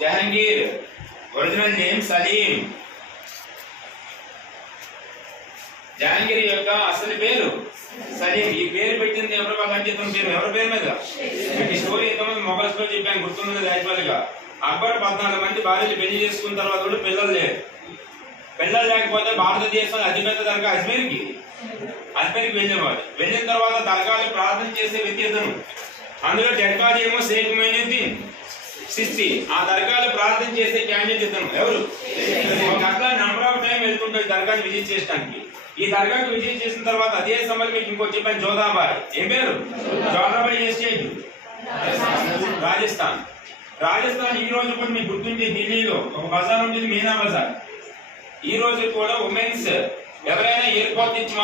Jahangir. Original name Salim. Jahangir యొక్క అసలు పేరు సలీం. ఈ పేరు పెట్టింది ఎవరు కాదంటే ఇతని పేరు ఎవరి పేరు మీద. ఈ స్టోరీ ఎంతమంది మొఘల్స్ లో చెప్పాను గుర్తుంది యాక్చువల్ గా. అక్బర్ 14 మంది భార్యలు పెళ్లి చేసుకున్న తర్వాత కూడా పిల్లలు లేరు. పిల్లలు లేకపోతే భారతదేశంలో అతిపెద్ద దర్గా అజ్మీర్కి వెళ్ళేవాడు. వెళ్ళిన తర్వాత దర్గాలు ప్రార్థన చేసే వ్యక్తి ఇతను. అందులో దర్గాలు ఏమో షేక్ మొయినుద్దీన్ చిస్తి. ఆ దర్గాలు ప్రార్థన చేసే క్యాండిడేట్ ఇతను. ఎవరు అట్లా నంబర్ ఆఫ్ టైం వెళ్తుంటాడు దర్గాని విజిట్ చేయడానికి. ఈ దర్గాకి విజిట్ చేసిన తర్వాత అదే సమయంలో మీకు ఇంకో చెప్పాను జోధాబాయ్. ఏం పేరు? జోధాబాయ్ స్టేట్ రాజస్థాన్. రాజస్థాన్ ఈ రోజు కూడా మీకు గుర్తుంటే ఢిల్లీలో ఒక బజార్ ఉంటుంది మీనా బజార్. ఈ రోజు కూడా ఉమెన్స్ ఎవరైనా ఎయిర్పోర్ట్ నుంచి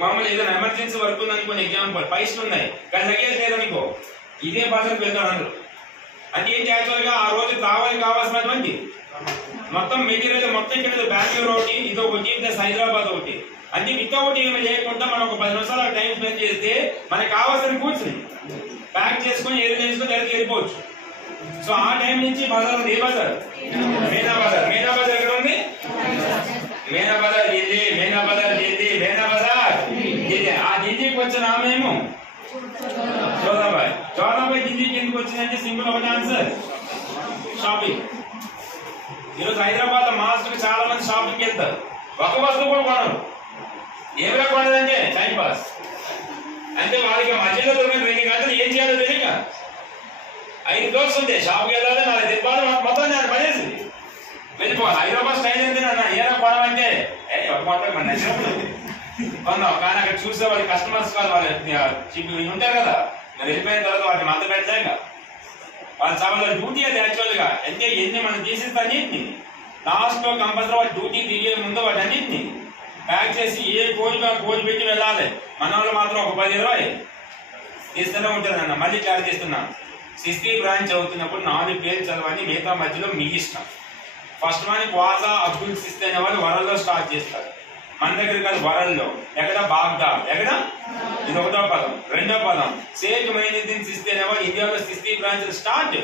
మామూలు ఏదైనా ఎమర్జెన్సీ వర్క్ ఉందనుకోని ఎగ్జాంపుల్ పైసలు ఉన్నాయి కానీ లగేజ్ లేదనుకో ఇదే బజార్కి వెళ్తారు అందరూ. అంటే ఏంటి యాక్చువల్ గా ఆ రోజు కావాల్సినటువంటి మొత్తం మెటీరియల్ మొత్తం ఇక్కడ బెంగళూరు ఒకటి ఇది ఒకటి ప్లస్ హైదరాబాద్ ఒకటి. అంటే వితౌట్ ఏమి లేకుండా మనం ఒక 10 నిమిషాలు టైం స్పెండ్ చేస్తే మనకు కావాల్సిన గూడ్స్ ప్యాక్ చేసుకుని వెళ్ళిపోవచ్చు. సో ఆ టైం నుంచి బజార్ ఏ బజార్? మీనా బజార్. మీనా బజార్ ఎక్కడ ఉంది? మీనా బజార్ ఢిల్లీ. మీనా బజార్ ఢిల్లీ. మీనా బజార్ ఢిల్లీ. ఆ ఢిల్లీకి వచ్చిన ఆమెమో జోధాబాయ్. జోధాబాయ్ ఢిల్లీకి ఎందుకు వచ్చిందంటే సింపుల్ ఒకటి ఆన్సర్ షాపింగ్. ఈరోజు హైదరాబాద్ లో మాస్టర్ చాలా మంది షాపింగ్కి వెళ్తారు. ఒక వస్తువు కూడా కొనరు. ఏమిలా కొనదంటే టైం పాస్. అంటే వాళ్ళకి మధ్యలో దొరికిన 2 గంటలు ఏం చేయాలో తెలియక 5 దోస్ ఉంటే షాప్కి వెళ్ళాలి 4 తిప్పాలి మొత్తం నేను పడేసి వెళ్ళిపోవాలి. హైదరాబాద్ స్టైల్ ఏంటి అన్న ఏదో కొనమంటే మన నచ్చినప్పుడు కొందాం. కానీ అక్కడ చూసే వాళ్ళ కస్టమర్స్ కాదు వాళ్ళు ఉంటారు కదా. వెళ్ళిపోయిన తర్వాత వాటిని మద్దతు పెట్టలేక వాళ్ళ సభలో డ్యూటీ అది యాక్చువల్ గా అంటే ఎన్ని మనం తీసేస్తే అన్నింటిని లాస్ట్ లో కంపల్సరీ వాళ్ళ డ్యూటీ దిగే ముందు వాటి అన్నింటిని ప్యాక్ చేసి ఏ కోచ్ పెట్టి వెళ్ళాలి. మన వాళ్ళు మాత్రం ఒక 10-20 తీస్తూనే ఉంటారు అన్న. మళ్ళీ క్లారిటీ ఇస్తున్నాను. 6th బ్రాంచ్ చదువుతున్నప్పుడు 4 పేర్లు చదవని మిగతా మధ్యలో మీ ఇష్టం. ఫస్ట్ వన్ క్వాజా అబ్దుల్ చిస్తి అనే వాళ్ళు వరల్డ్లో స్టార్ట్ చేస్తారు. మన దగ్గర కాదు వరల్డ్లో. ఎక్కడ? బాగ్దాద్. ఎక్కడ? ఇది 1వ పదం. 2వ పదం షేక్ మొయినుద్దీన్ చిస్తి అనే వాళ్ళు ఇండియాలో 6th బ్రాంచ్ స్టార్ట్